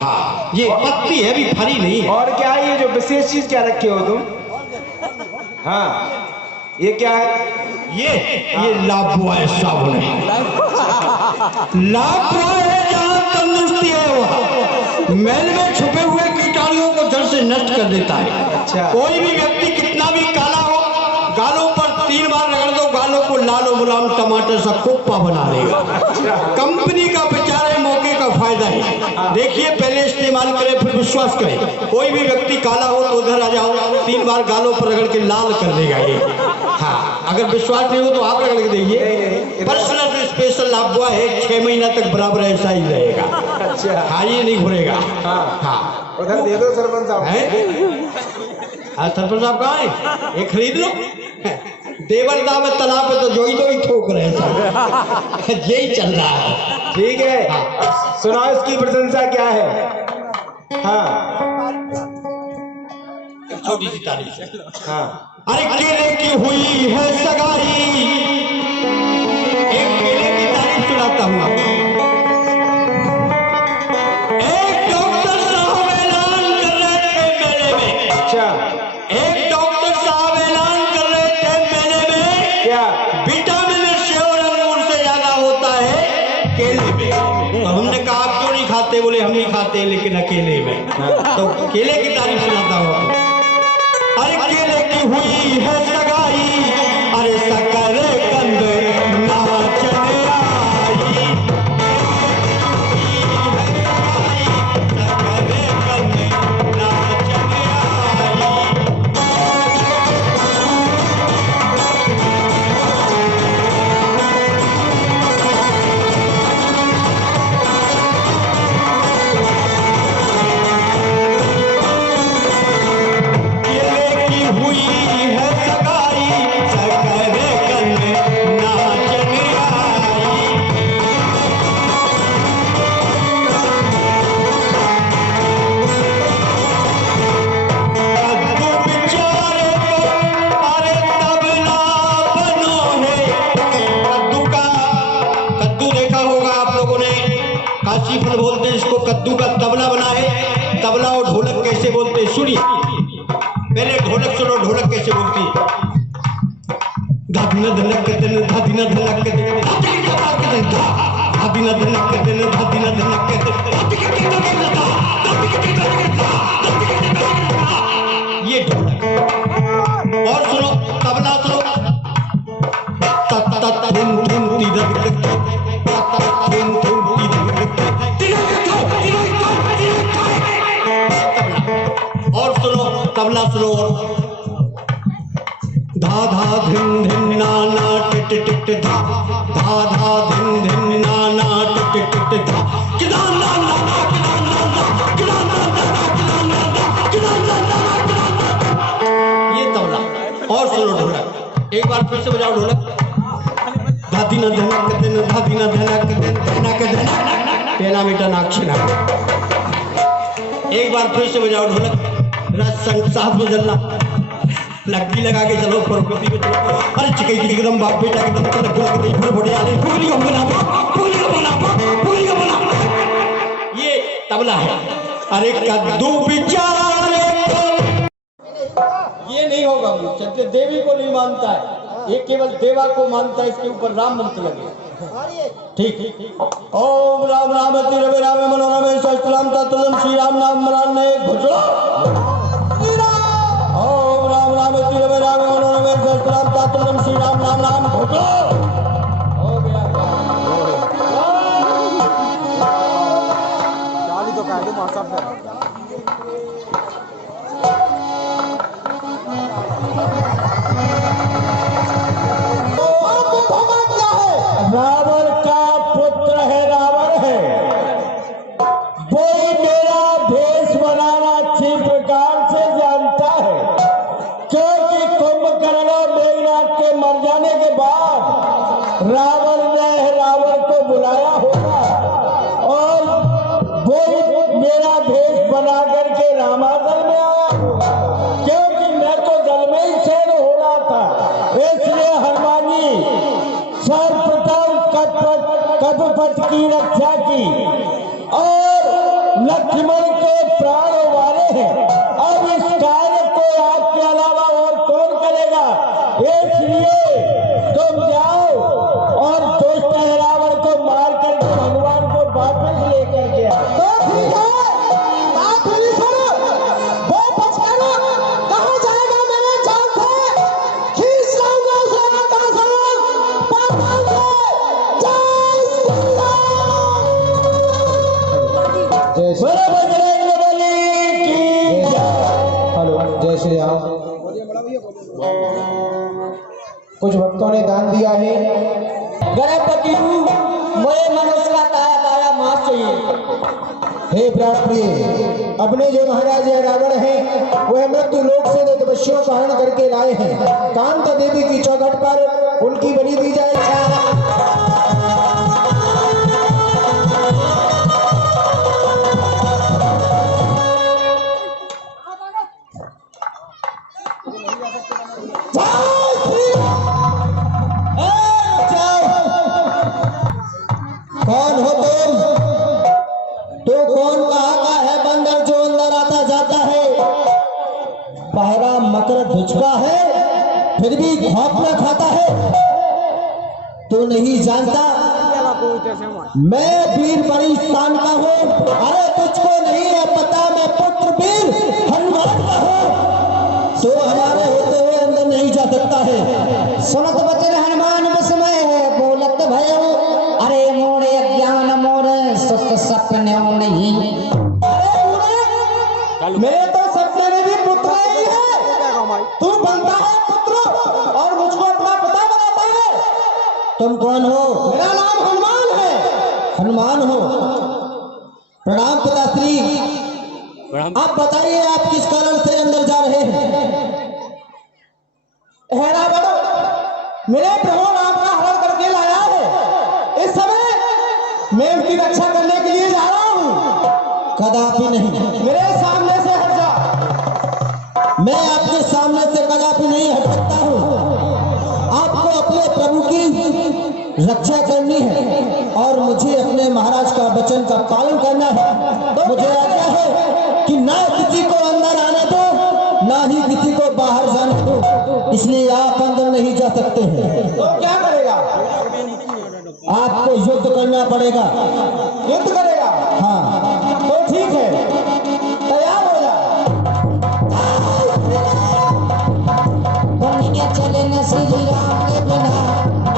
हाँ, ये पत्ती है, भी फरी नहीं। और क्या है ये जो विशेष चीज क्या रखे हो तुम? हाँ, ये क्या है? ये लाभुआ है, साबुन है। लाभुआ है, जहाँ तंदुरुस्ती है वहाँ मैल में छुपे हुए कीटाणुओं को जड़ से नष्ट कर देता है। अच्छा। कोई भी व्यक्ति कितना भी काला हो, गालों पर 3 बार रगड़ दो, गालों को लाल मुलायम टमाटर सा कुप्पा बना देगा। कंपनी का प्रचार है, मौके का फायदा है। देखिए, पहले इस्तेमाल करें फिर विश्वास करें। कोई भी व्यक्ति काला हो तो उधर आ जाओ, 3 बार गालों पर रगड़ के लाल कर देगा ये। हाँ, अगर विश्वास नहीं हो तो आप रगड़ के देखिए। पर्सनल स्पेशल लाभुआ है, 6 महीना तक बराबर ऐसा ही रहेगा। अच्छा। हाँ, ये नहीं घुरेगा। हाँ, उधर दे दो सरपंच साहब। हाँ, सरपंच साहब कहाँ है? ये खरीद लो। देवरदा में तालाब पे तो जो ही ठोक रहे हैं, यही चल रहा है। ठीक है, सुनाओ इसकी प्रशंसा क्या है? हाँ, छोटी सी तारीफ। हाँ। अरे केले की हुई है सगाई, एक केले की तारीफ सुनाता हूँ आपको। एक डॉक्टर साहब ऐलान कर रहे थे मेले में। अच्छा। एक डॉक्टर साहब ऐलान कर रहे थे मेले में, क्या? विटामिन से और अंगूर से ज्यादा होता है केले में। तो हमने कहा आप क्यों नहीं खाते? बोले हम नहीं खाते लेकिन अकेले में। तो केले की तारीफ सुनाता हूँ आपको। अरे केले की हुई है सगाई, अरे शक्कर कंद नाचने आई। काशी फल बोलते हैं इसको, कद्दू का तबला बना है। तबला और ढोलक कैसे बोलते हैं सुनिए। पहले ढोलक सुनो, ढोलक कैसे बोलती है? धादिना धनक के दिन, धादिना धनक के दिन, धादिना धनक के दिन, धादिना धनक के दिन। ये ढोलक। और सुनो तबला, सुनो तत तत धुन धुन तीरक तबला सुनो। धा धा धिन धिन ना ना टिट टिट धा, धा धा धिन धिन ना ना टिट टिट धा, किदा ना ना ना किदा ना ना किदा ना ना किदा ना ना किदा ना ना। ये तबला। और सुनो ढोलक, एक बार फिर से बजाओ ढोलक। धादी ना धनक के दिन, धादी ना धनक के दिन, धनक के दिन, पेना मीठा नाक्षी ना। एक बार फिर से बजाओ ढोलक। संग साथ में चलना, लग्गी लगा के चलो, फुरफुरी में चलो। अरे चिकई की एकदम बाप बेटा के दम तक लग गई, फिर बढ़िया ले फुगली को बना, फुगली को बना, फुगली को बना। ये तबला है। अरे कद्दू बिचारे को ये नहीं होगा, मुझे देवी को नहीं मानता है, ये केवल देवा को मानता है। इसके ऊपर राम मंत्र लगे। ठीक। ओम राम रामति रवि राम मनोरमे सहस्त्रनाम तत्तुल्यं श्री राम नाम मनाने घोषणा। ओम राम रामति रवि राम मनोरमे सहस्त्रनाम तत्तुल्यं श्री राम नाम नाम घोषणा। हो गया। गाली तो कह दो मासा पे। रावण का पुत्र है, रावण है। कोई मेरा भेष बनाना अच्छी प्रकार से जानता है, क्योंकि कुंभकर्ण और मेघनाथ के मर जाने के बाद रावण ने रावण को बुलाया होगा और वो मेरा भेष बना करके रामाजल में आया होगा, क्योंकि मैं तो जल में ही शैल हो रहा था। इसलिए हनुमान जी सर्वप्रथम कपट की रक्षा की और लक्ष्मण के प्राण वाले हैं। अब इस कार्य को आपके अलावा और कौन करेगा? इसलिए तुम जाओ और दुष्ट रावण को मार करके भगवान को वापस लेकर के आओ। तो ठीक है, बात हुई सुनो। वो बचकाना कहाँ जाएगा? मेरे जान से खींच लाऊंगा उसे आकाश पाताल से। जय श्री राम। बोलो बजरंगबली की जय। हेलो, जय श्री राम। कुछ भक्तों ने दान दिया है। गणपति मोए मनुष्य का काया काया मांस चाहिए। हे प्राण प्रिय, अपने जो महाराज रावण हैं वह मृत्यु लोक से दैत्यवश्यों का हरण करके लाए हैं। कांता देवी की चौखट पर उनकी बलि दी जाए। कौन हो तुम? तो कौन कहाँ का है बंदर जो अंदर आता जाता है? पहरा मकर ध्वज का है, फिर भी खौफ न खाता है। तो नहीं जानता मैं वीर बड़ी शान का हूँ। अरे तुझको नहीं है पता, मैं पुत्र वीर हनुमान का हूँ। तो हमारे होते हुए अंदर नहीं जा सकता है। सुनत बचन हनुमान विस्मय बोलत भयो। अरे मोरे अज्ञान मोरे सुख सपने नहीं। मेरे तो सपने में भी पुत्र ही है। तू बनता है पुत्र और मुझको अपना पिता बनाता है। तुम कौन हो? मेरा नाम हनुमान है। हनुमान हो? प्रणाम पिताश्री। आप बताइए आप किस कारण से अंदर जा रहे हैं? हेरा बड़ो, मेरे प्रभु आपका हरण करके लाया है। इस समय मैं उनकी रक्षा करने के लिए जा रहा हूँ। कदापि नहीं, मेरे सामने से हट जा। मैं आपके सामने से कदापि नहीं हट सकता हूँ। आपको अपने प्रभु की रक्षा करनी है और मुझे अपने महाराज का वचन का पालन करना है। तो मुझे आज्ञा है कि ना किसी को अंदर आने दो, ना ही किसी को बाहर जाने दो। इसलिए आप अंदर नहीं जा सकते हैं। तो क्या करेगा? आपको युद्ध करना पड़ेगा। युद्ध करेगा? हाँ। तो ठीक है, तैयार हो जा। दुनिया चले न श्री राम के बिना,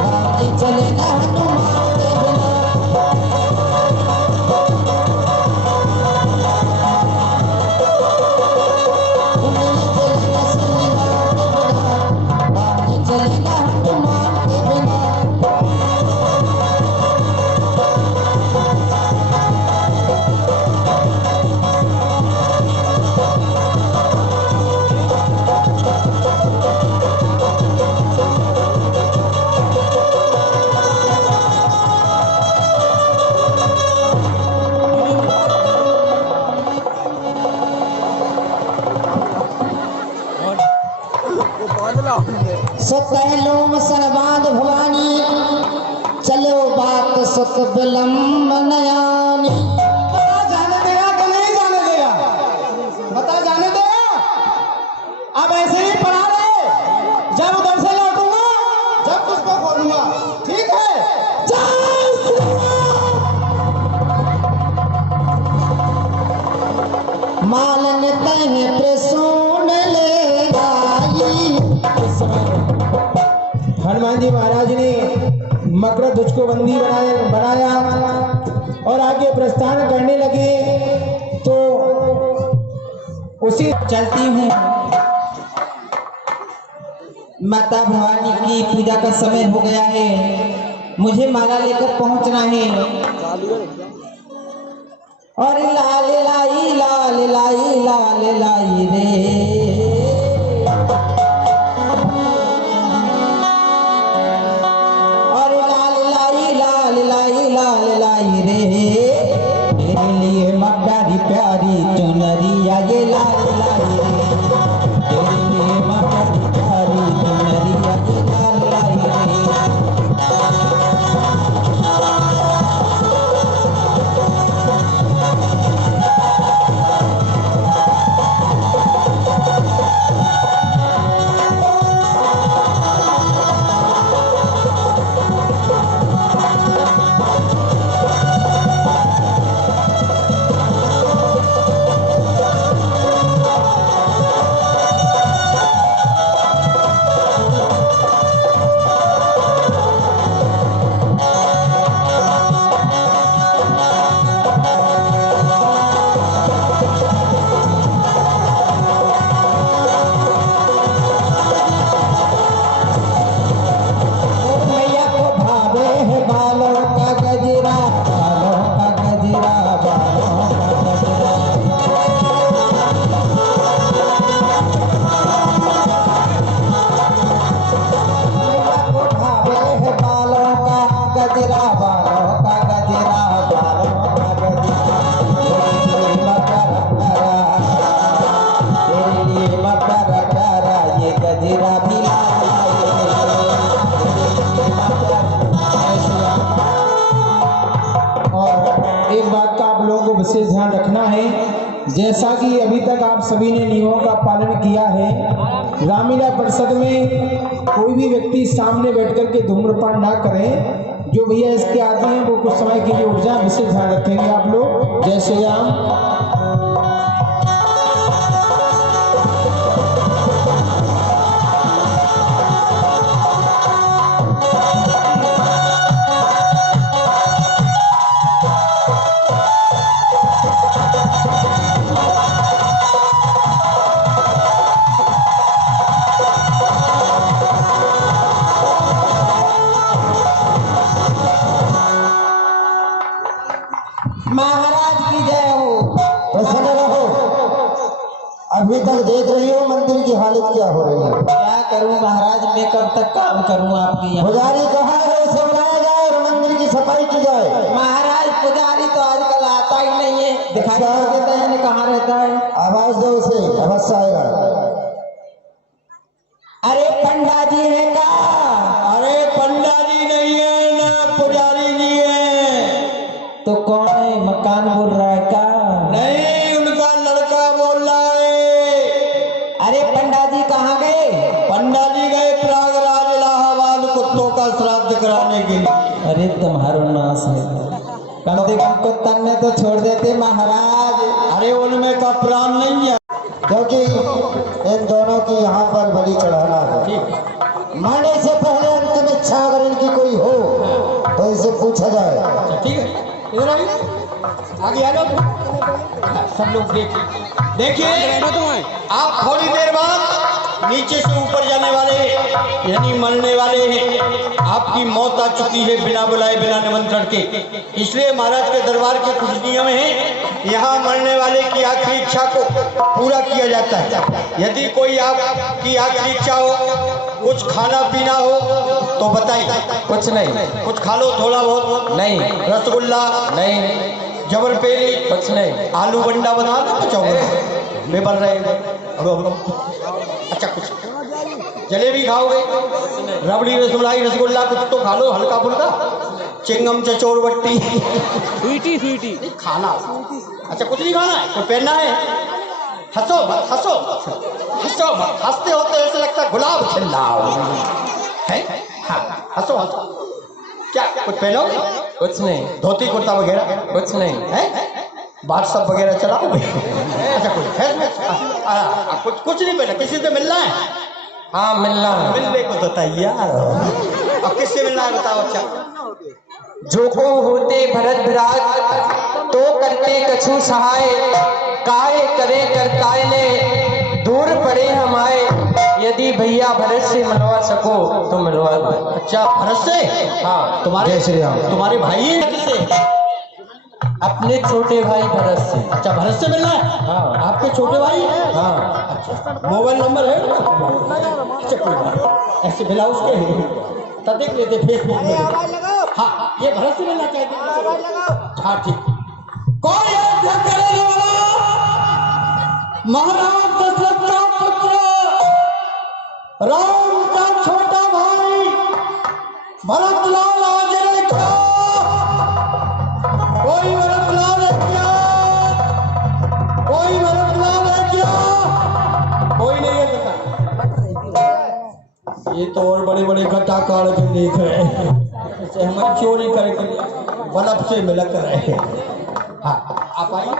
राम जी चले न हनुमान के बिना। दुनिया चले न श्री राम के बिना, राम जी चले न हनुमान के बिना। सतहलोम सर्वाद भवानी, चलो बात सुख विलम्ब नयानी। बता जाने देगा कि नहीं जाने देगा? बता जाने देगा? अब ऐसे ही पढ़ा रहे, जब उधर से लौटूंगा जब उसको खोलूंगा। ठीक है? जय श्री राम। मालन तह प्रसून ले आई। हनुमान जी महाराज ने मकर ध्वज को बंदी बनाया और आगे प्रस्थान करने लगे। तो उसी चलती हूँ। माता भवानी की पूजा का समय हो गया है, मुझे माला लेकर पहुंचना है। और लाल लाई लाल लाई लाल लाई रे, और लाल लाई लाल लाई लाल लाई रे, मेरे लिए माँ प्यारी प्यारी चुनरिया ये लाल लाई रे, तेरे लिए माँ प्यारी प्यारी चुनरिया ये लाल लाई रे। रखना है। जैसा कि अभी तक आप सभी ने नियमों का पालन किया है, रामलीला परिषद में कोई भी व्यक्ति सामने बैठकर के धूम्रपान ना करे। जो भैया इसके आदि हैं वो कुछ समय के लिए उठ जाए, विशेष ध्यान रखेंगे आप लोग। जय श्री राम। महाराज की जय हो। प्रसन्न रहो। अभी तक देख रही हो मंदिर की हालत क्या हो रही है। क्या करूं महाराज, मैं कब तक काम करूं आपके यहाँ। पुजारी कहाँ है, उसे बुलाया जाए और मंदिर की सफाई की जाए। महाराज पुजारी तो आजकल आता ही नहीं है, दिखाई नहीं देता है, नहीं कहाँ रहता है। आवाज दो उसे, अवश्य आएगा। अरे पंडा जी है क्या? अरे पंडा जी नहीं है ना, पुजारी जी है। तो कौन है, मकान बोल रहा है क्या? नहीं, उनका लड़का बोल रहा है। अरे पंडा जी कहाँ गए? पंडा जी गए प्रयागराज इलाहाबाद कुत्तों का श्राद्ध कराने के लिए। अरे तुम्हारो नाश है, कम से कम कुत्ता में तो छोड़ देते महाराज। अरे उनमें का प्राण नहीं है, क्योंकि इन दोनों की यहाँ पर बलि चढ़ाना है। मरने से पहले अंतिम इच्छा अगर इनकी कोई हो तो इसे पूछा जाए। ठीक है, इधर आइए, आगे आ जाओ। सब लोग देखिए आप थोड़ी देर बाद नीचे से ऊपर जाने वाले यानी मरने वाले हैं। आपकी मौत आ चुकी है बिना बुलाए बिना निमंत्रण के, इसलिए महाराज के दरबार के कुछ नियम हैं। यहाँ मरने वाले की आखिरी इच्छा को पूरा किया जाता है। यदि कोई आपकी आखिरी इच्छा हो, कुछ खाना पीना हो तो बताइए। कुछ नहीं। कुछ खा लो थोड़ा बहुत। नहीं। रसगुल्ला नहीं। जबर पेरी कुछ नहीं। आलू बंडा बना दो चावल में बन रहे हैं। अच्छा कुछ जलेबी खाओगे, रबड़ी रसमलाई रसगुल्ला कुछ तो खा लो हल्का फुल्का, चिंगम चचोर बट्टी स्वीटी खाना। अच्छा कुछ नहीं खाना है तो पहनना है। हंसो मत, हंसो हंसो मत, हंसते होते ऐसे लगता है गुलाब खिल रहा है। हाँ हंसो हंसो। क्या कुछ पहनोगे? कुछ नहीं। धोती कुर्ता वगैरह कुछ नहीं है? व्हाट्सअप वगैरह चलाओगे? अच्छा कुछ फेसबुक कुछ नहीं पहना। किसी से मिलना है? हाँ मिलना है। मिलने को तो तैयार हो। अब किससे मिलना है बताओ। अच्छा जो को होते भरत विराज तो करते कछु सहाय, काय करे करताय ने दूर पड़े हम आए। यदि भैया भरत से मिलवा सको तो मिलवा दो। अच्छा भरत से? हाँ। तुम्हारे जय श्री राम। तुम्हारे भाई हैं किससे? अपने छोटे भाई भरत से। अच्छा भरत से मिलना है? हाँ। आपके छोटे भाई? हाँ। अच्छा मोबाइल नंबर है? अच्छा कोई बात ऐसे मिला उसके तब देख लेते फेसबुक में। हाँ ये भरत से मिलना चाहते। हाँ ठीक। कौन है करने वाला? महाराज दशरथ का पुत्र राम का छोटा भाई भरतलाल आज ने कहा। कोई भरतलाल है क्या? कोई भरतलाल है क्या? कोई नहीं है बेटा। ये तो और बड़े बड़े घटाकाल के देख रहे हैं, इसे हमारी चोरी करेंगे बल्ब से मिलक रहे। हाँ आप आइए,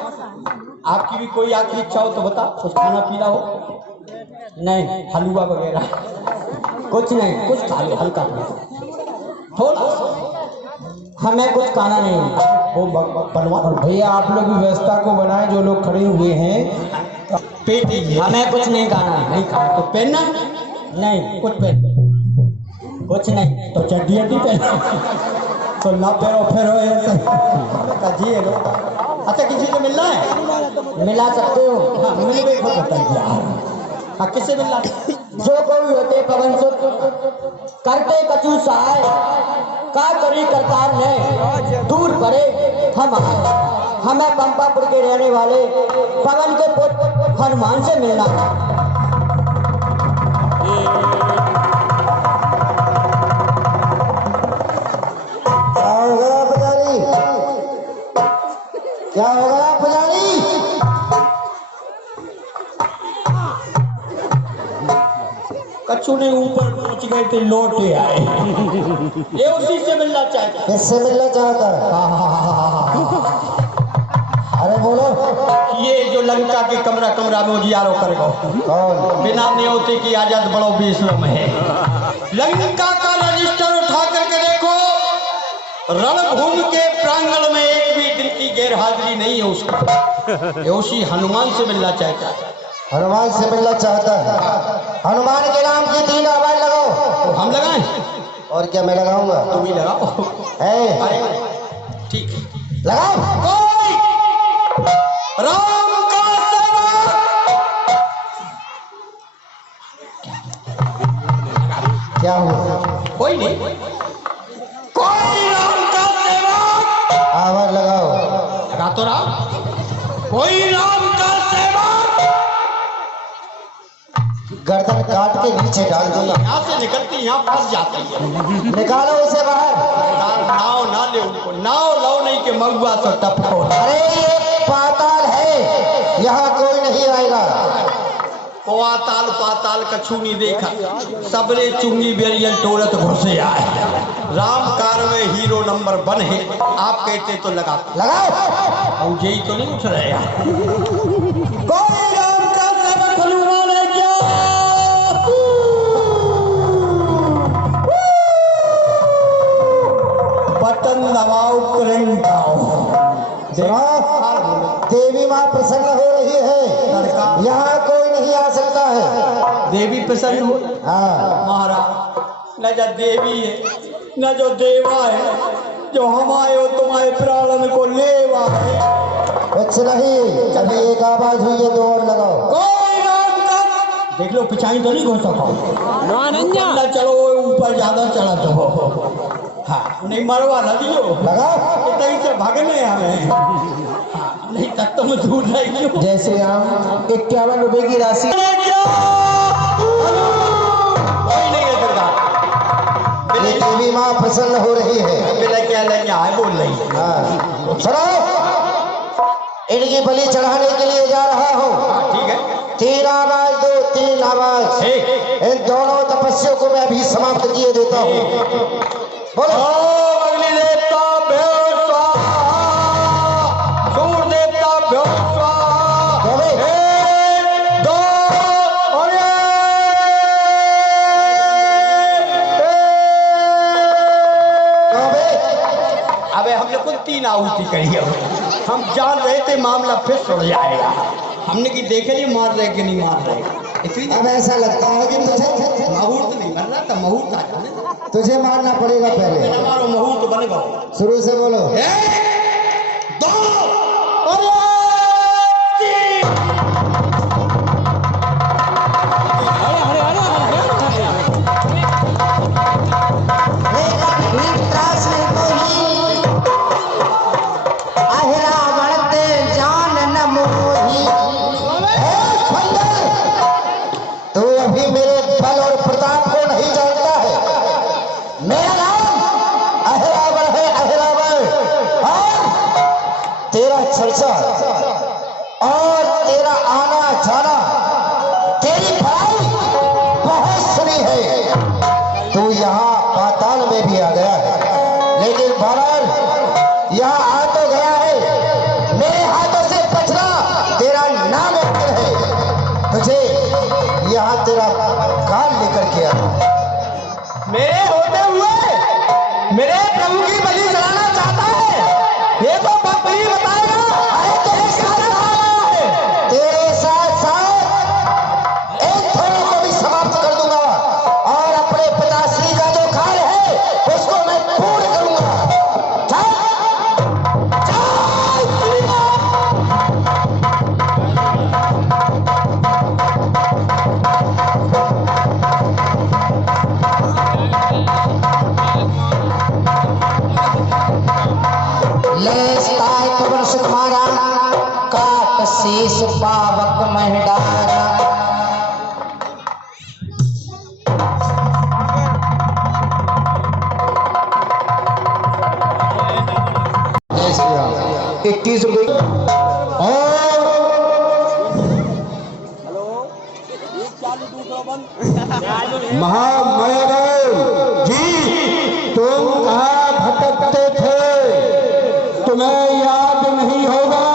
आपकी भी कोई आखिरी इच्छा हो तो बता। कुछ खाना पीना हो? नहीं हलवा वगैरह कुछ नहीं। कुछ खा लो हल्का थोड़ा। हमें कुछ खाना नहीं। वो बनवा भैया आप लोग भी व्यवस्था को बनाए, जो लोग खड़े हुए हैं। पेट ही हमें कुछ नहीं खाना। नहीं खाना तो पहनना नहीं। कुछ पहन। कुछ नहीं। तो चड्डी अड्डी पहन तो ना पैरो फेरो ऐसा जी है लो। अच्छा किसी से मिलना है? मिला सकते हो। हाँ मिलने को बताइए यार। हाँ किससे मिलना है? जो कोई होते पवन सुत करते कछु सहाय, का करी करतार ने दूर पड़े हम आए। हमें पंपापुर के रहने वाले पवन के पुत्र हनुमान से मिलना है। क्या हो गया पुजारी? क्या हो गया पुजारी? कच्चू ने ऊपर पहुंच गए थे लौटे आए। ये उसी से मिलना चाहता है। किससे मिलना चाहता है? अरे बोलो। ये जो लंका के कमरा कमरा में उजियारो कर गो कौन? बिना न्योते की आजाद बड़ो बेशरम है। लंका का रजिस्टर उठा करके देखो, रणभूमि के प्रांगण में एक भी दिन की गैर हाजिरी नहीं है उसका। ये उसी हनुमान से मिलना चाहता है। हनुमान से मिलना चाहता है। हनुमान के नाम की 3 आवाज लगाओ। हम लगाएं? और क्या मैं लगाऊंगा? तुम ही लगाओ। है? अरे ठीक है, लगाओ। कोई राम का सेवक, क्या हुआ? कोई नहीं, कोई राम का सेवक, आवाज लगाओ। लगा तो रहा, कोई राम का सेवक, गर्दन काट के नीचे डाल दूंगा। यहाँ से निकलती यहाँ फंस जाती है। निकालो उसे बाहर। नाव ना ले उनको, नाव लो नहीं के महुआ से टपको। अरे ये पाताल है, यहाँ कोई नहीं आएगा। पाताल पाताल कछु नहीं देखा, सबरे चुंगी बेरियल टोरत घुसे आए। राम कार में हीरो नंबर 1 है, आप कहते तो लगा लगाओ। और यही तो नहीं उठ रहे यार। कोई राम का सेवक हनुमान है क्या? बटन दबाओ, करंट आओ। देवी माँ प्रसन्न हो रही है, यहाँ कोई नहीं आ सकता है। देवी प्रसन्न हो। हाँ। महाराज न जो देवी है न जो देवा है, जो हम आए हो तुम्हारे प्राणन को लेवा है। कुछ नहीं, अभी एक आवाज हुई है, 2 और लगाओ। कोई राम का, देख लो पिछाई तो नहीं घुस सको ना, चलो ऊपर ज्यादा चढ़ा तो हाँ नहीं मरवा ना दियो, लगाओ। इतनी से भागने हमें। हाँ, नहीं तक तो मैं दूर रही। जय श्री राम। 51 रुपए की राशि। कोई नहीं है सरकार। ये देवी माँ प्रसन्न हो रही है। बिना क्या लेके आए बोल रही है। हाँ। सुनो, इनकी बलि चढ़ाने के लिए जा रहा हूँ। ठीक है, 3 आवाज दो, 3 आवाज। इन दोनों तपस्या को मैं अभी समाप्त किए देता हूँ। बोलो। अग्नि देवता भ्यो स्वाहा, सूर्य देवता भ्यो स्वाहा। बोले। 1 2 और अबे हम लोग को 3 आहुति करी है। हम जान रहे थे मामला फिर सुलझ जाएगा। हमने की देखे नहीं मार रहे कि नहीं मार रहे। इसलिए अब ऐसा लगता है कि मुहूर्त नहीं बन रहा था, मुहूर्त आ जाने दो। तुझे मारना पड़ेगा पहले। हमारा मुहूर्त बन गया। शुरू से बोलो। 1 2 और 3। तू अभी मेरे बल और प्रताप को नहीं जानता है। मेरा नाम अहिरावण है, अहिरावण। और तेरा चर्चा और तेरा आना जाना, तेरी भलाई बहुत सुनी है। तू यहाँ पाताल में भी आ गया है, लेकिन बाबर यहाँ आ तो गया है। मेरे हाथों से बचना तेरा नाम है। तुझे यहाँ तेरा काल लेकर के आया। मेरे होते हुए मेरे प्रभु की बलि चढ़ाना चाहता है, ये तो बकरी बताएगा। अरे तेरे साथ तेरे साथ साथ एक थोड़े को भी समाप्त कर दूंगा, और अपने पिताश्री का जो कार्य है उसको मैं पूर्ण करूंगा। चल तुम्हारा काट शीश पावक महडारा। ₹31 और महामयराव जी, तुम कहाँ भटकते थे? तुम्हें याद नहीं होगा,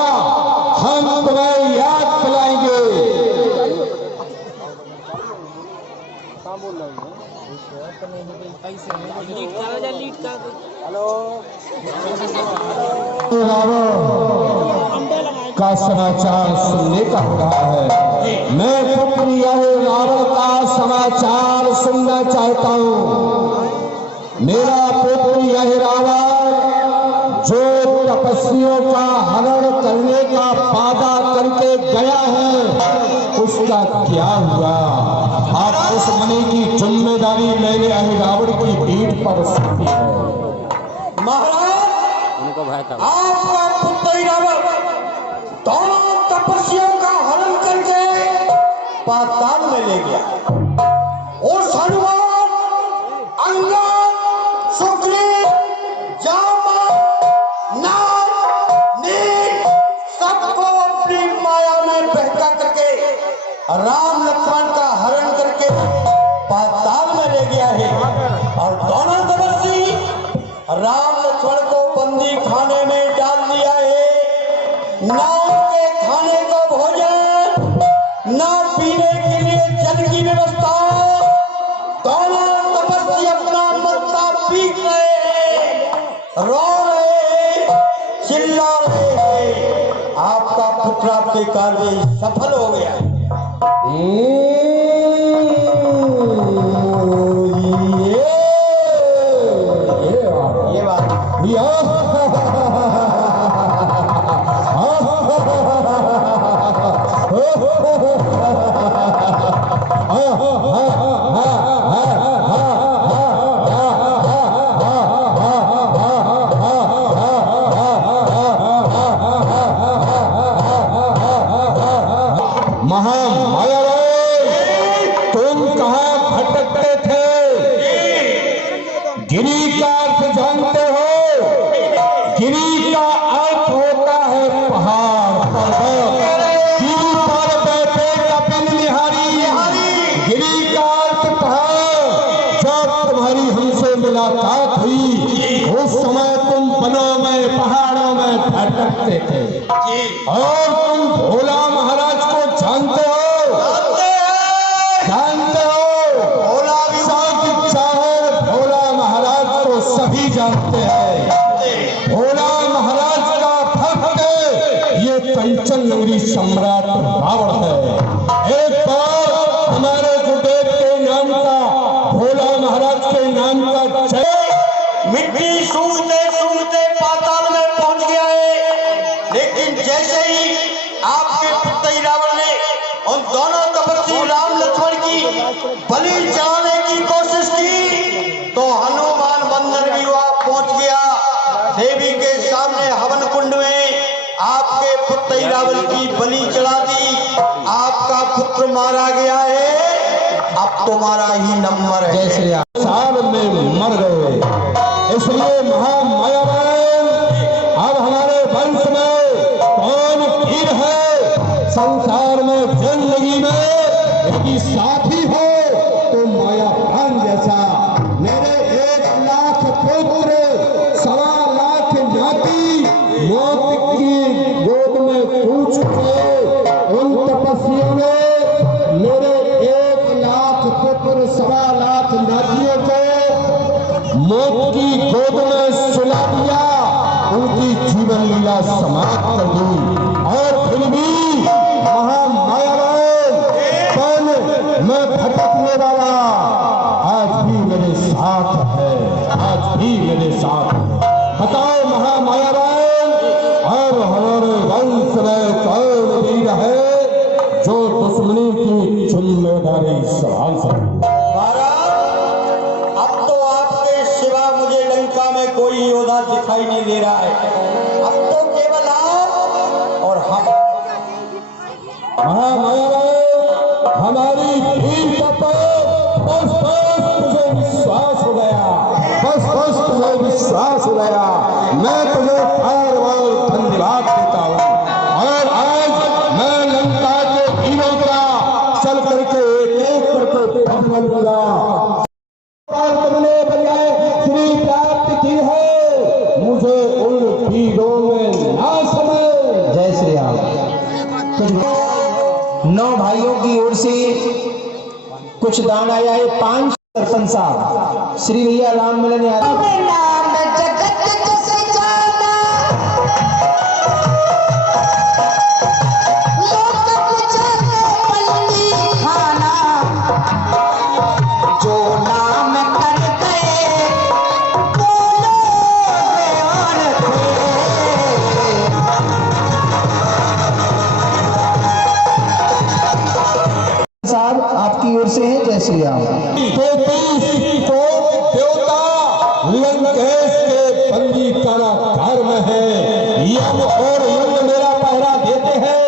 हम तुम्हें याद दिलाएंगे। का समाचार सुनने का हो रहा है। मैं पुत्र यह रावण का समाचार सुनना चाहता हूँ। मेरा पुत्र यह रावण जो तपस्वियों का हरण करने का वादा करके गया है, उसका क्या हुआ? आप उस मणि की जिम्मेदारी मैंने यह रावण की पीठ पर सौंपी है। महाराज, आपका पुत्र रावण दोनों तपस्वियों का हरण करके पाताल में ले गया। उस हनुमान, अंगद, सुग्रीव, जामा, नाग, नील सबको अपनी माया में बहका करके राम लक्ष्मण का हरण करके पाताल में ले गया है। और दोनों तपस्वी राम लक्ष्मण को बंदी खाने में डाल दिया है। ना उनके खाने को भोजन, ना पीने के लिए जल की व्यवस्था। दोनों तपस्वी अपना मत्ता पीट रहे हैं, रो रहे हैं, चिल्ला रहे हैं। आपका पुत्र आपके कार्य सफल हो गया। ये बात तुम कहाँ भटकते थे? गिरी का अर्थ जानते हो? गिरी का अर्थ होता है पहाड़, पर्वत। गिरी पर बैठे कपिल निहारी। गिरी का अर्थ पहाड़। जब तुम्हारी हमसे मुलाकात हुई, उस समय तुम वनों में, पहाड़ों में भटकते थे। और तुम भोला महाराज को जानते हो? जानते हो? भोला महाराज को सभी जानते हैं। भोला महाराज का भक्त ये कंचन नगरी सम्राट रावण है। एक बार हमारे गुरुदेव के नाम का, भोला महाराज के नाम का जय। मिट्टी सूंघते सूंघते पाताल में पहुंच गया है। लेकिन जैसे ही आपके पुत्र रावण ने उन दोनों तपस्वी राम लक्ष्मण की बलि चढ़ाने की कोशिश की, तो हनुमान मंदिर भी वहां पहुंच गया। देवी के सामने हवन कुंड में आपके पुत्र रावण की बलि चढ़ा दी। आपका पुत्र मारा गया है। अब तुम्हारा ही नंबर है। जय श्री राम। साल में मर गए, इसलिए महामायावान अब हमारे वंश में कौन वीर है? संसार में, जिंदगी में यदि साथी हो तो मायावान जैसा। मेरे 1 लाख पुत्र, 1.25 लाख नाती मौत की गोद में कूद चुके। उन तपस्वियों ने मेरे 1 लाख पुत्र, 1.25 लाख नातियों को मौत की गोद में सुला दिया, उनकी जीवन लीला समाप्त कर दी। और फिर भी महामायावान कौन मैं भटकने वाला आज भी मेरे साथ है, आज भी मेरे साथ है। बताओ महामायावान, अब हमारे वंश में कौन वीर है जो दुश्मनी की जिम्मेदारी संभाल सके? अब तो आपके सिवा मुझे लंका में कोई योद्धा दिखाई नहीं दे रहा है। अब तो केवल आप और हम। हमारी वीरता पर बस तुझे विश्वास हो गया, बस तुझे विश्वास हो गया। मैं तुझे बार बार धन्यवाद देता हूँ। और आज मैं लंका के वीरों का चल करके एक एक करके 9 भाइयों की ओर से कुछ दान आया है। 5 सरपंच साहब श्री भैया राम मिलन यादव। नाम जगत जस जाना, लोक पूछे बंदी खाना, जो नाम कर गए बोलो और साहब आपकी ओर से है। जय श्री राम। देवता लंकेश के बंदी कारागार में है। यम और यम मेरा पहरा देते हैं।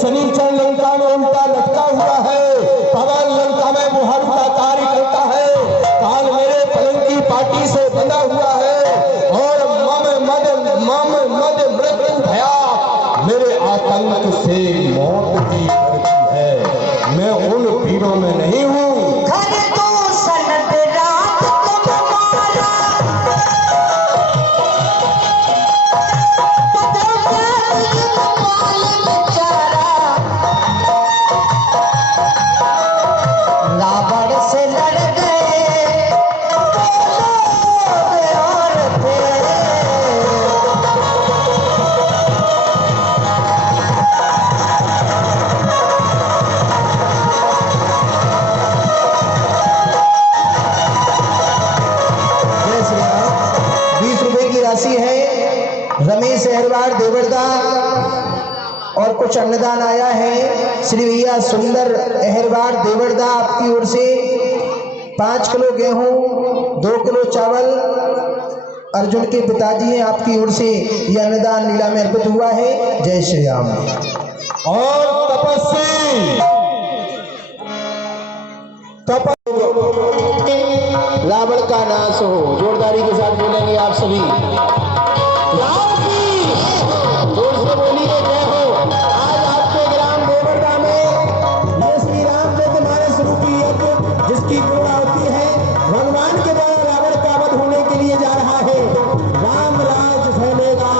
शनिचर लंका में उल्टा लटका हुआ है। पवन लंका में मुहर का कार्य करता है। काल मेरे पलंग की पार्टी से बंधा हुआ है और मम मद मृत्यु भया मेरे आतंक से मौत की करती है। मैं उन वीरों में नहीं हूँ। घर तो सनद रात तुम मारा, पाल बेचारा, रावण से लड़ गए और थे। जय श्री राम। 20 रुपए की राशि है। रमेश अहरवार देवरदा और कुछ अन्नदान आया है। श्री भैया सुंदर अहरवार देवरदा आपकी ओर से 5 किलो गेहूं, 2 किलो चावल अर्जुन के पिताजी हैं आपकी ओर से यह अन्नदान लीला में अर्पित हुआ है। जय श्री राम। और तपस्वी रावण का नाश हो। जोरदारी के साथ बोलेंगे आप सभी। राम की जोर से बोलिए जय हो। आज आपके ग्राम देवरदा में ये श्री रामचंद्र मानस रूपी यज्ञ जिसकी पूर्णाहुति है भगवान के द्वारा रावण का वध होने के लिए जा रहा है। राम राज फैलेगा।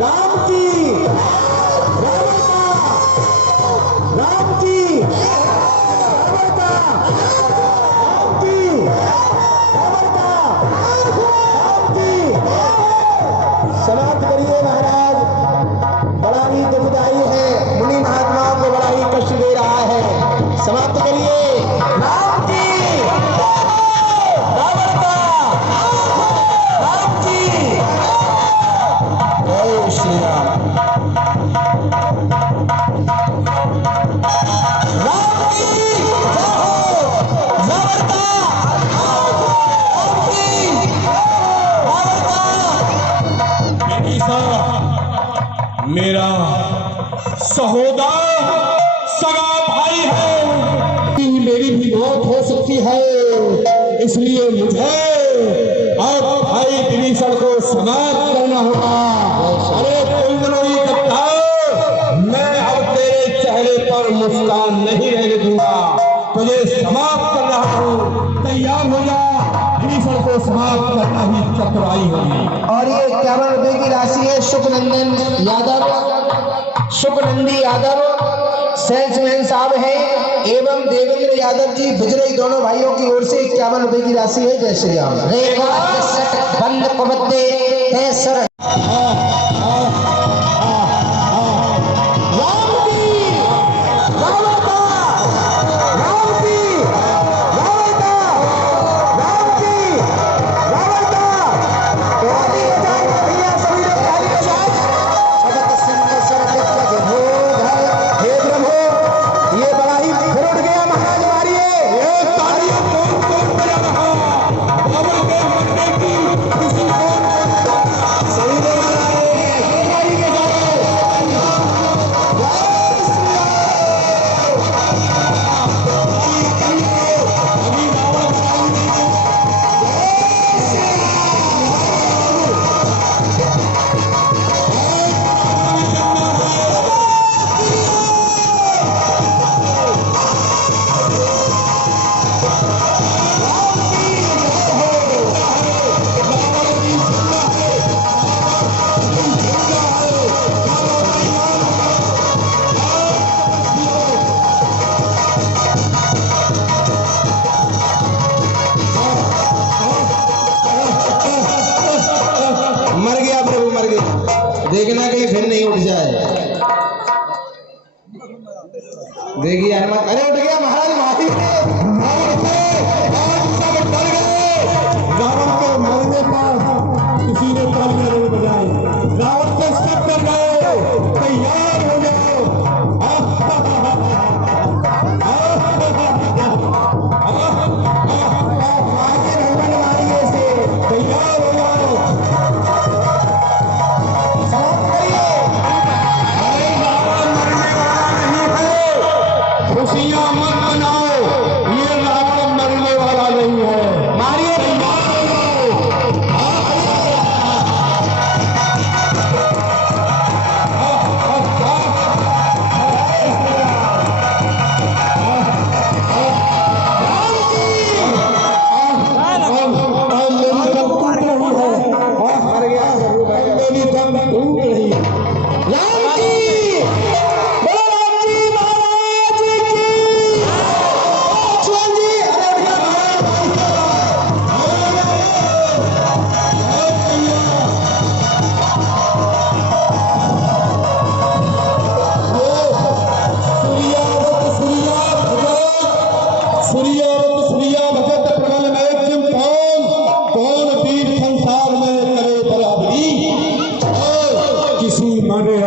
राम की रावण का, राम की रावण का, राम की रावण का, राम की। समाप्त करिए महाराज। बड़ा ही दुखदाई है। मुनि महात्माओं को बड़ा ही कष्ट दे रहा है। समाप्त करिए। राम की रावण का, राम की। जय श्री राम। राम की जय हो। रावण का, राम की रावण का। ईसा मेरा सहोदर सगा भाई है। मेरी भी मौत हो सकती है, इसलिए मुझे अब भाई विभीषण को समाप्त करना होगा। अरे कुंदलोई गद्दार, मैं अब तेरे चेहरे पर मुस्कान नहीं रहने दूंगा। तुझे समाप्त कर रहा हूँ। तैयार हो जा। विभीषण को समाप्त करना ही चतुराई होगी। और ये 51 रुपए की राशि है। शुभनंदन यादव, शुभनंदी यादव सेल्समैन साहब हैं एवं देवेंद्र यादव जी बिजरई दोनों भाइयों की ओर से 51 रुपए की राशि है। जय श्री राम। रेखा बंद पबद्दे तेसर राम की रावण का, राम की रावण का, राम की रावण का। ताली बजाइए भैया सभी लोग, ताली बजाइए। जगत सिंह सर्वज्ञ हो भाई, हे प्रभु, ये बड़ा ही फिर उठ गया महाराज। मारिए ये तालियां कौन कौन बजा रहा? बाबा के मरने की खुशी कौन कौन? सभी लोग देखिए हनुमान, अरे उठ गया महाराज माही रावण के मरने पर किसी ने तालियां नहीं बजाई। रावण के सब कर गए, तैयार हो जाओ। तैयार हो जाओ, समाप्त करिए। अरे रावण मरने वाला नहीं है, खुशियां मत मनाओ, ये रावण मरने वाला नहीं है। मारिए,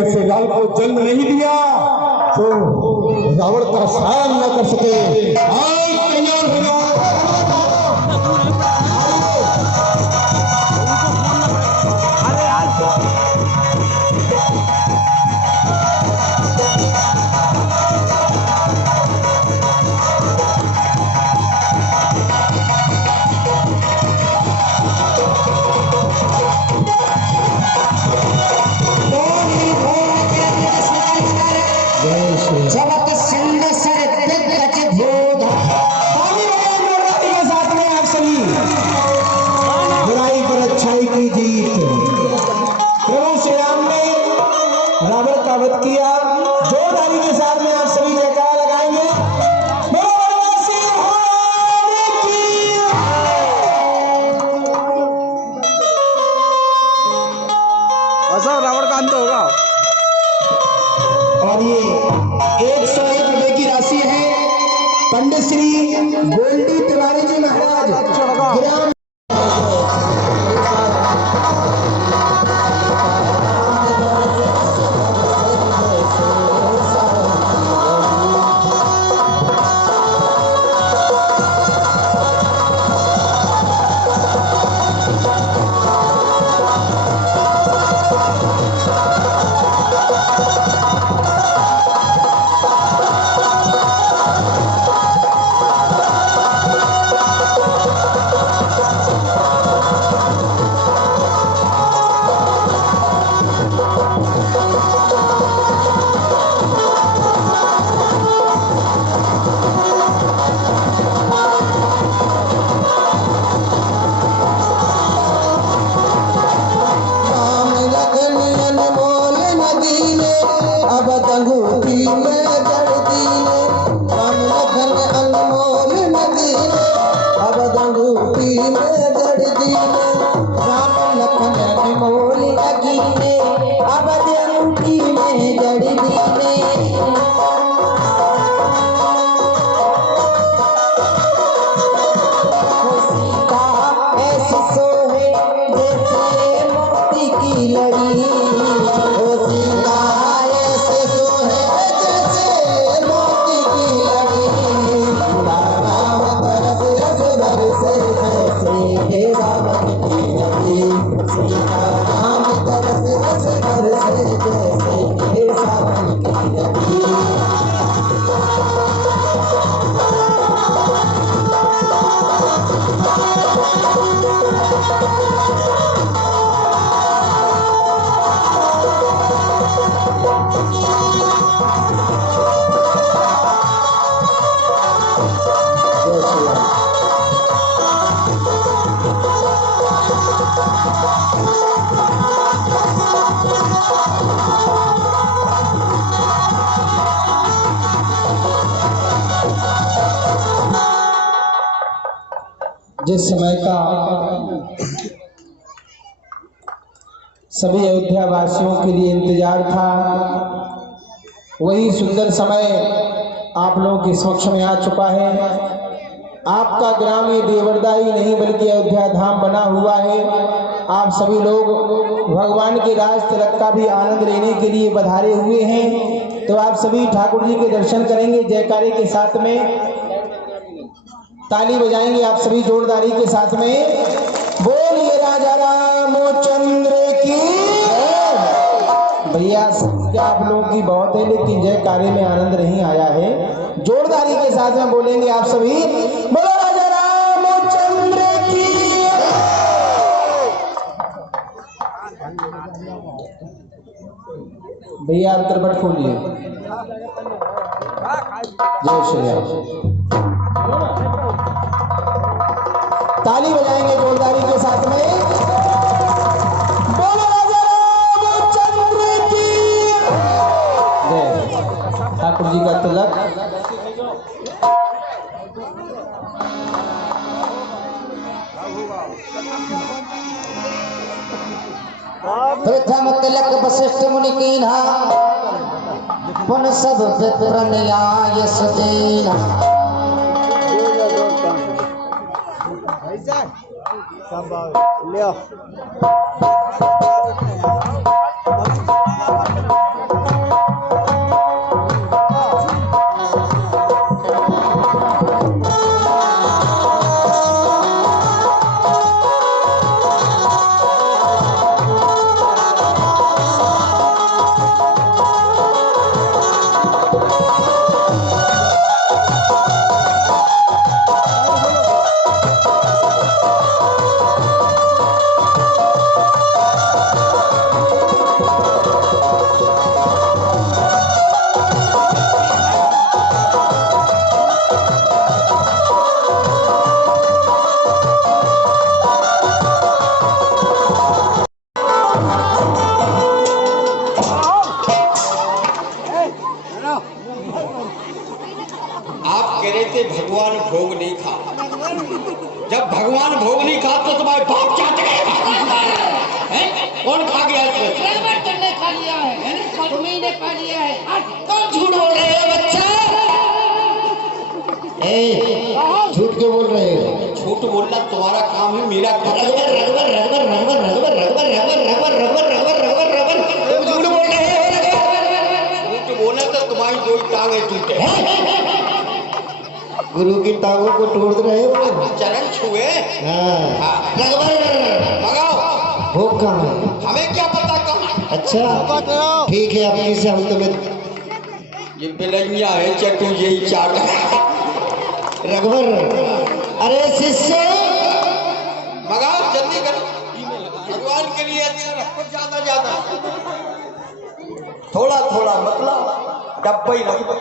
तैयार हो जन्म नहीं दिया तो रावण का शान न कर सके। तैयार हो जाओ। बुराई पर अच्छाई की जीत। प्रभु श्री राम ने रावण का वध किया। जो धारी के साथ में आप सभी जयकार लगाएंगे। रावण का अंत होगा। और ये 101 रुपए की राशि है पंडित श्री गोल्डी तिवारी जी महाराज ग्राम जिस समय का सभी अयोध्या वासियों के लिए इंतजार था, वही सुंदर समय आप लोगों के समक्ष में आ चुका है। आपका ग्राम ये देवरदा ही नहीं बल्कि अयोध्या धाम बना हुआ है। आप सभी लोग भगवान के राज तिलक का भी आनंद लेने के लिए पधारे हुए हैं। तो आप सभी ठाकुर जी के दर्शन करेंगे जयकारे के साथ में, ताली बजाएंगे आप सभी जोरदारी के साथ में। बोलिए राजा रामचंद्र की। भैया संख्या आप लोगों की बहुत है लेकिन जयकारे में आनंद नहीं आया है। जोरदारी के साथ में बोलेंगे आप सभी, बोलो राजा रामचंद्र की। भैया अंतर्पट खोलिए। जय श्री राम। ताली बजाएंगे जोरदारी के साथ में। बोलो राजा रामचंद्र की जय। ठाकुर जी का तिलक। प्रथम तिलक वशिष्ठ मुनि कीन्हा, पुन सब विप्र न्याय सुदीना। आप कह रहे थे भगवान भोग नहीं खा। जब भगवान भोग नहीं खा तो तुम्हारे बाप क्या कौन खा गया? तुमने खा लिया है, तुम्ही ने खा लिया है। कौन झूठ बोल रहे हो बच्चा? झूठ क्यों बोल रहे हो? झूठ बोलना तुम्हारा काम है, मेरा काम है। तुम झूठ बोल रहे हो। झूठ बोला तो तुम्हारी दो टांगे टूटे। गुरु की टांगों को तोड़ रहे हो। चरण छुए। हाँ। भगाओ। भोग कहाँ है? हमें क्या पता कहाँ? अच्छा ठीक है, अब से हम तुम्हें ये बिलैया है चटू यही चाट। रघुवर, अरे शिष्य भगाओ जल्दी करो। भगवान के लिए ज्यादा ज्यादा थोड़ा थोड़ा मतलब डब्बा ही रखो।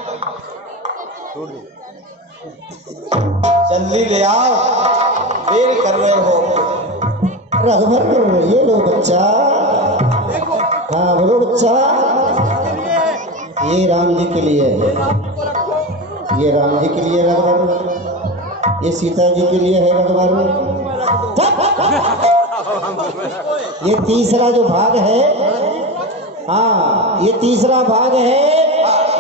जल्दी ले आओ, देर कर रहे हो। रघुवर ये लो बच्चा। हाँ बोलो बच्चा। ये राम जी के लिए है, ये राम जी के लिए रघुवर, ये सीता जी के लिए है रघुवर। ये तीसरा जो भाग है, हाँ ये तीसरा भाग है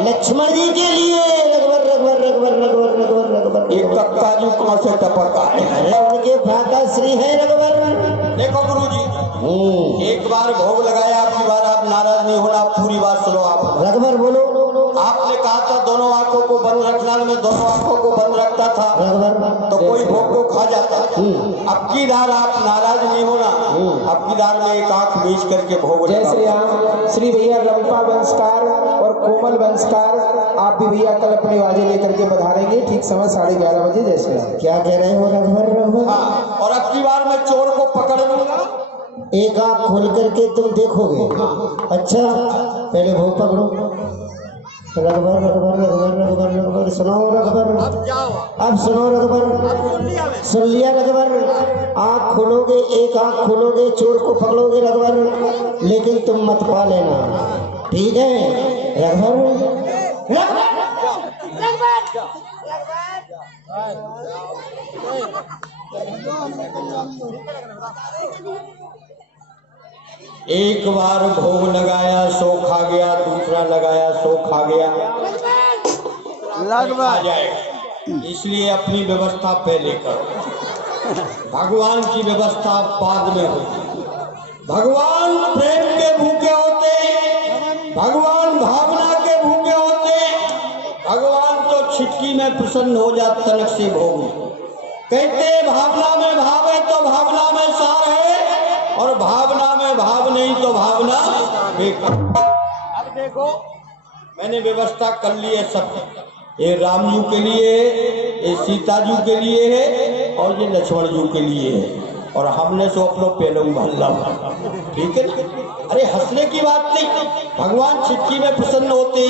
लक्ष्मण जी के लिए। रघुवर रघुवर रघुवर रघुवर रघुवर रघुवर। एक कक्का जो कहाँ से टपका है? अरे उनके भ्राता श्री है रघुवर। देखो गुरुजी, एक बार भोग लगाया, आपकी बार आप नाराज नहीं होना। पूरी बात सुनो आप। रघुवर बोलो। आपने कहा था दोनों आंखों को बंद रखना, मैं दोनों आंखों को बंद रखता था तो कोई भोग को खा जाता। अब की बार आप नाराज नहीं होना। अब की बार में एक आंख बीच करके भोग। जय श्री राम। श्री भैया रंपा वंशकार और कोमल वंशकार, आप भी भैया कल अपने वाजे लेकर के पधारेंगे ठीक समय 11:30 बजे। जय श्री राम। क्या कह रहे हो रघुवर? रघुवर हाँ, और अब की बार मैं चोर को पकड़ लूंगा। एक आंख खोल करके तुम देखोगे। अच्छा पहले भोग पकड़ो। रघुवर रघुवर रघुवर रघुवर रघुवर सुनो रघुवर। अब सुनो रघुवर। सुन लिया रघुवर। आंख खोलोगे, एक आंख खोलोगे, चोर को पकड़ोगे रघुवर, लेकिन तुम मत पा लेना, ठीक है रघुवर? एक बार भोग लगाया सो खा गया, दूसरा लगाया सो खा गया। आ जाएगा, इसलिए अपनी व्यवस्था पहले करो, भगवान की व्यवस्था बाद में होगी। भगवान प्रेम के भूखे होते, भगवान भावना के भूखे होते, भगवान तो छिटकी में प्रसन्न हो जाते, तनक से भोग। कहते भावना में भाव है तो भावना में सार है, और भावना में भाव नहीं तो भावना बेकार। अब देखो मैंने व्यवस्था कर ली है सब, ये राम जी के लिए है, ये सीता जी के लिए है, और ये लक्ष्मण जी के लिए है, और हमने सो अपनो पहले भल्ला। ठीक है, अरे हंसने की बात नहीं, भगवान छिटकी में प्रसन्न होते।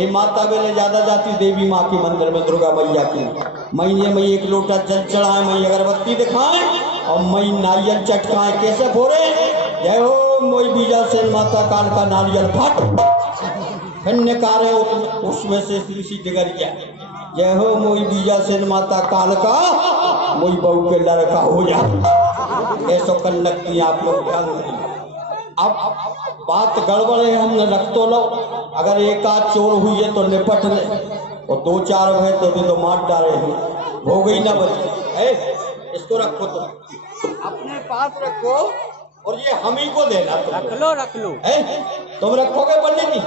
ये माता बेले ज्यादा जाती देवी माँ के मंदिर में, दुर्गा मैया की, मई एक लोटा जल चढ़ाए, मई अगरबत्ती दिखाए, और मई नारियल चटकाए। कैसे बोले, जय हो मोई बीजा सेन माता काल का नारियल फट निकाले उसमें से सी डिगरिया। जय हो मोई बीजा सेन माता काल का मोई बहू के लड़का हो जाए। ऐसा कर लगती है आप लोग ध्यान दें। अब बात गड़बड़ है, हमने रख तो लो, अगर एक आध चोर हुई है तो निपट ले, और दो चार भय तो मार डाले हैं, हो गई ना बची। इसको रखो, तो अपने पास रखो, और ये हम ही को देना। रख लो तुम रखोगे पंडित जी?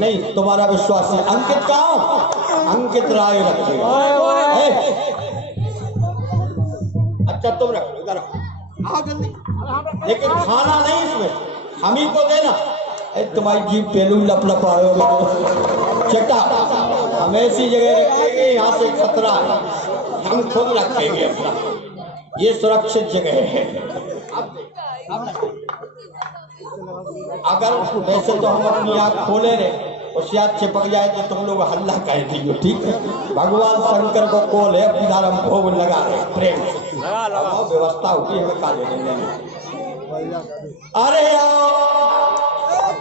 नहीं, तुम्हारा विश्वास है। अंकित कहाँ? अंकित राय रखेगा। अच्छा तुम रखो, इधर आओ जल्दी, लेकिन खाना नहीं इसमें, हम ही को देना। तुम्हारी जीभ पेलू लप लप चटा, हम ऐसी जगह रखेंगे यहाँ से खतरा है, हम खुद रखेंगे अपना, ये सुरक्षित जगह है। अगर वैसे तो हम अपनी आँख खोले रहे, उससे आँख चिपक जाए तो तुम लोग हल्ला कह दियो, ठीक है। भगवान शंकर को कॉल है, अपनी हम भोग लगा रहे प्रेम से, व्यवस्था होगी हमें काले नहीं। अरे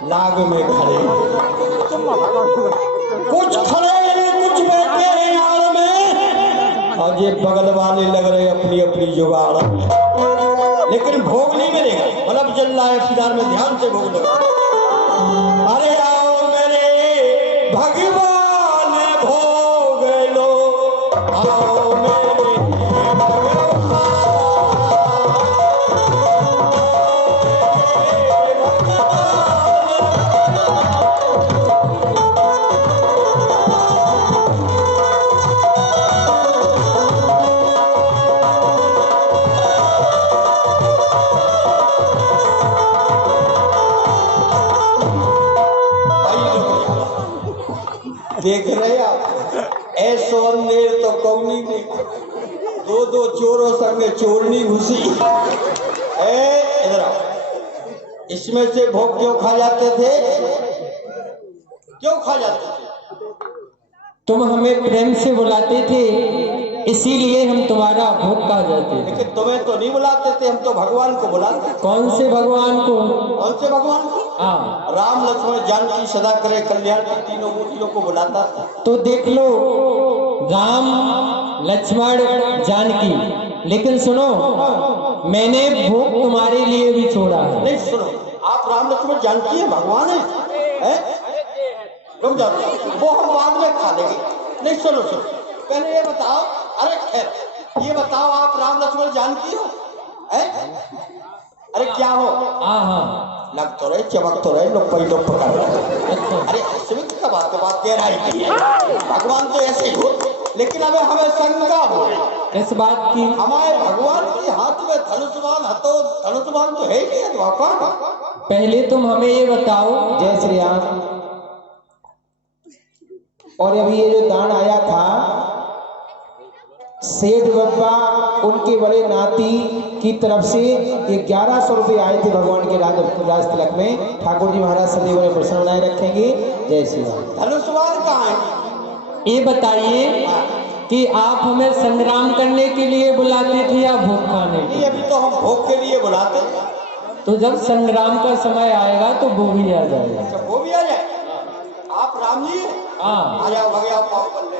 लाग में खड़े, कुछ खड़े कुछ बैठे हैं यार में, और ये बगल वाले लग रहे अपनी अपनी जुगाड़ में, लेकिन भोग नहीं मिलेगा। बल्ब चल रहा है फिदार में, ध्यान से भोग लो। अरे आओ मेरे भगवान भोग लो, आओ मेरे देख रहे आप, ऐसो अंधेर तो कौनी नहीं, दो दो चोरों संगे चोरनी घुसी। इधर आओ, इसमें से भोग क्यों खा जाते थे? क्यों खा जाते थे? तुम हमें प्रेम से बुलाते थे, इसीलिए हम तुम्हारा भोग खा जाते थे। लेकिन तुम्हें तो नहीं बुलाते थे, हम तो भगवान को बुलाते। कौन से भगवान को? कौन से भगवान को? हाँ, राम लक्ष्मण जानकी सदा करे कल्याण की तीनों मूर्तियों को बुलाता था। तो देख लो, राम लक्ष्मण जानकी, लेकिन सुनो, मैंने भोग तुम्हारे लिए भी छोड़ा है। नहीं सुनो, आप राम लक्ष्मण जानकी है, भगवान है? रुक जाओ, वो हम बाद में खा लेंगे। नहीं सुनो सुनो, पहले ये बताओ, अरे खैर ये बताओ, आप राम लक्ष्मण जानकी हो? अरे क्या हो? हाँ, लग तो रहे, चमक तो रहे, लोग पहले पकड़ रहे। अरे स्मित का बात गहराई की है, भगवान तो ऐसे ही हो, लेकिन अबे हमें शंका हो इस बात की। हमारे भगवान के हाथ में धनुष्मान हतो, धनुष्मान तो है ही है। पहले तुम हमें ये बताओ, जय श्री राम। और अभी ये जो दान आया था, सेठ बाबा उनके बड़े नाती की तरफ से ये 1100 रुपये आए थे भगवान के राज तिलक में। ठाकुर जी महाराज सदैव बड़े प्रसन्न बनाए रखेंगे। जय श्री राम। धनुष्मान कहाँ है? ये बताइए कि आप हमें संग्राम करने के लिए बुलाते थे या भोग खाने के? नहीं, अभी तो हम भोग के लिए बुलाते। तो जब संग्राम का समय आएगा तो वो भी आ जाएगा। अच्छा वो भी आ जाए। आप राम जी? हाँ, आ जाओ, भगया पाप कर ले।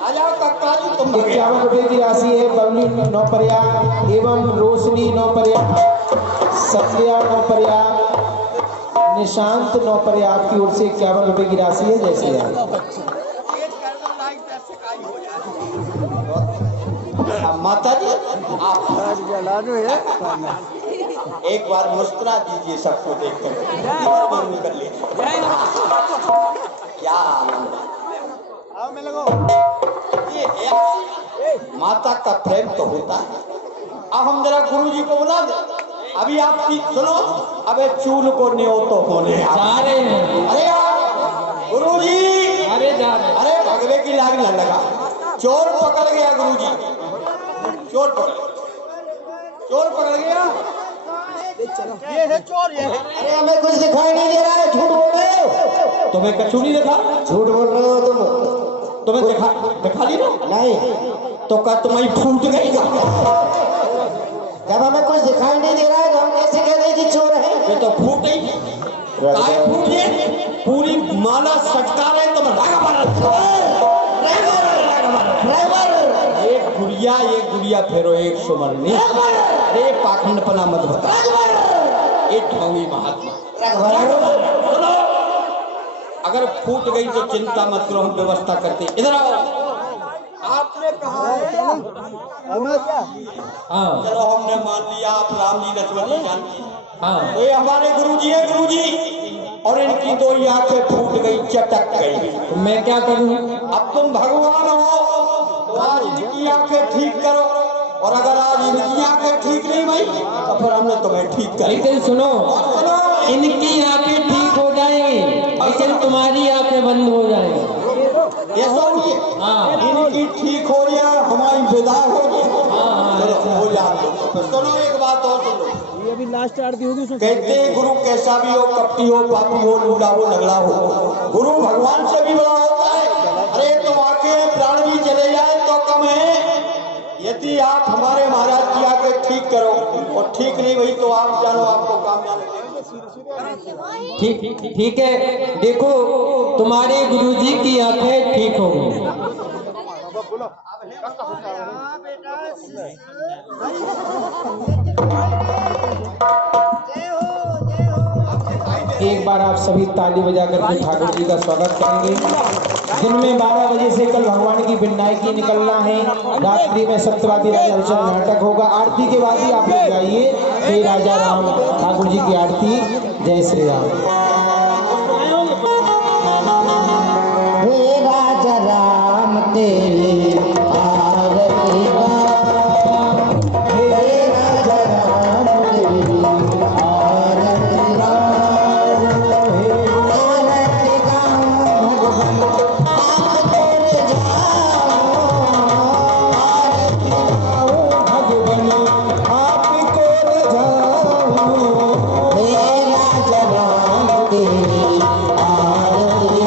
आ जाओ कक्का जी, तुम 51 रुपए की राशि है बबली नौपरिया एवं रोशनी नौपरिया, सत्या नौपरिया, निशांत नौपरिया आपकी ओर से 51 रुपए की राशि है। जैसे माता जी आप एक बार मुस्कुरा दीजिए सबको देख कर क्या आनंद ये माता का प्रेम तो होता है। अब हम जरा गुरु जी को बुला दे। अभी आप सुनो, अबे चूल को न्यो तो होने जा रहे हैं। अरे यार गुरु जी, अरे जा रहे हैं। अरे भगवे की लाग न लगा, चोर पकड़ गया गुरु जी, चोर पकड़ गया। ये है चोर, ये है। अरे हमें कुछ दिखाई नहीं दे रहा है, झूठ बोल रहे हो। तुम्हें कछु नहीं देखा? झूठ बोल रहे हो तुम। तुम्हें दिखा ली ना? नहीं, तो क्या तुम्हारी फूट गई क्या? जब हमें कुछ दिखाई नहीं दे रहा है तो हम कैसे कह रहे हैं कि चोर है? ये तो फूट गई। काय फूट गई? पूरी माला सटका रहे तुम। एक गुड़िया फेरो एक सुमर नहीं। अरे पाखंडपना मत बता, एक ढोंगी महात्मा। अगर फूट गई तो चिंता मत करो, हम व्यवस्था करते। इधर आओ। आपने कहा है हाँ चलो हमने मान लिया आप राम जी लक्ष्मण जी जानते हैं। हाँ तो ये हमारे गुरु जी है, गुरु जी, और इनकी दो आंखें फूट गई, चटक गई। तो मैं क्या करूं? अब तुम भगवान हो तो आज इनकी आंखें ठीक करो, और अगर आज इनकी आंखें ठीक नहीं भाई तो फिर हमने तुम्हें ठीक कर। लेकिन सुनो, इनकी आंखें ठीक हो जाएंगी लेकिन तुम्हारी आंखें बंद हो जाएंगी। ये सोचिए, इनकी ठीक हो रही है, हमारी विदा हो रही है। चलो हो जान दो। तो सुनो एक बात और सुन लो। ये अभी लास्ट आरती होगी उसमें। कहते हैं गुरु कैसा भी हो, कपटी हो, पापी हो, लूला हो, लगड़ा हो, गुरु भगवान से भी बड़ा होता है। अरे तो आके प्राण भी चले जाए तो कम है। यदि आप हमारे महाराज की आके ठीक करो और ठीक नहीं हुई तो आप जानो आपको काम जाने देंगे। ठीक है, देखो तुम्हारे गुरुजी की आंखें ठीक हो गई। एक बार आप सभी ताली बजा करके ठाकुर जी का स्वागत करेंगे। दिन में 12 बजे से कल भगवान की विनायकी निकलना है। रात्रि में सत्यवादी राजा नाटक होगा। आरती के बाद ही आप लोग जाइए। हे राजा राम ठाकुर जी की आरती। जय श्री राम। हे राजा राम तेरी आरती हे राजा राम तेरी आरती आरती गाऊं भगवान आप तेरे भगवान आपको रजाऊं। हे राजा राम तेरी आरती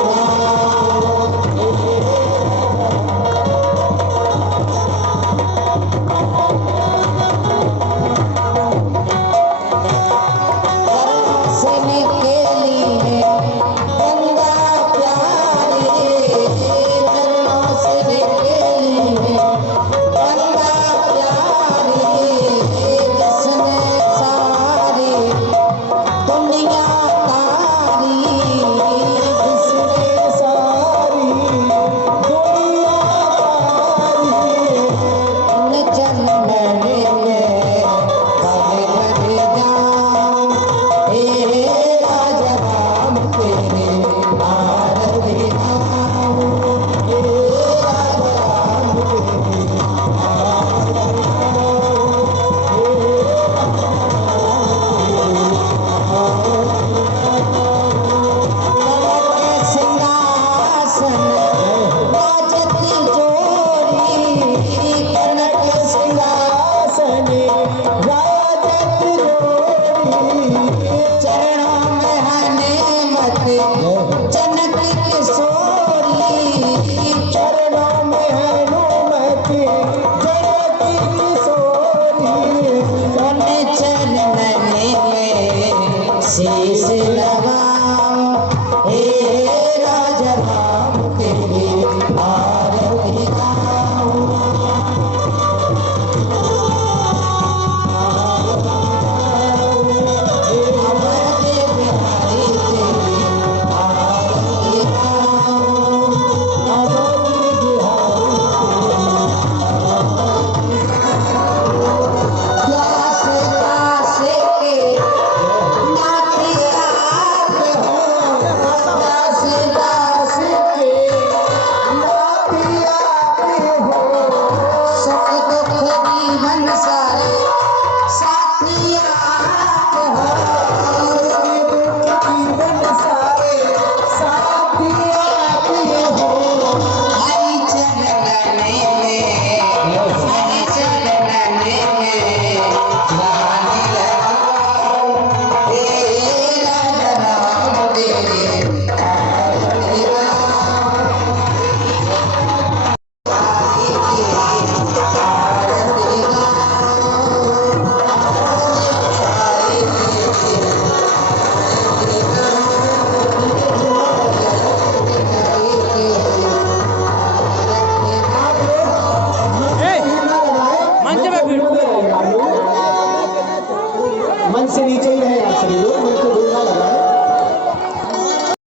से नीचे ही रहेगा।